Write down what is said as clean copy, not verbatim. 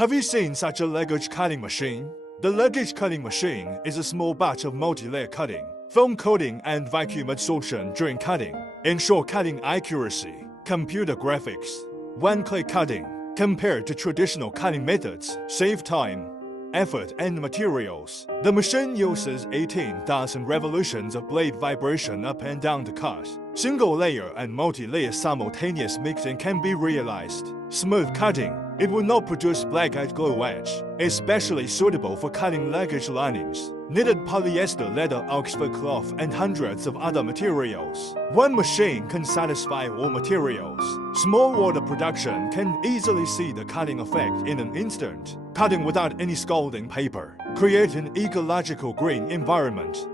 Have you seen such a luggage cutting machine? The luggage cutting machine is a small batch of multi-layer cutting, foam coating and vacuum adsorption during cutting. Ensure cutting accuracy. Computer graphics. One-click cutting. Compared to traditional cutting methods, save time, effort and materials. The machine uses 18,000 revolutions of blade vibration up and down to cut. Single layer and multi-layer simultaneous mixing can be realized. Smooth cutting. It will not produce black-eyed glow edge, especially suitable for cutting luggage linings, knitted polyester, leather, Oxford cloth, and hundreds of other materials. One machine can satisfy all materials. Small order production can easily see the cutting effect in an instant. Cutting without any scalding paper. Create an ecological green environment.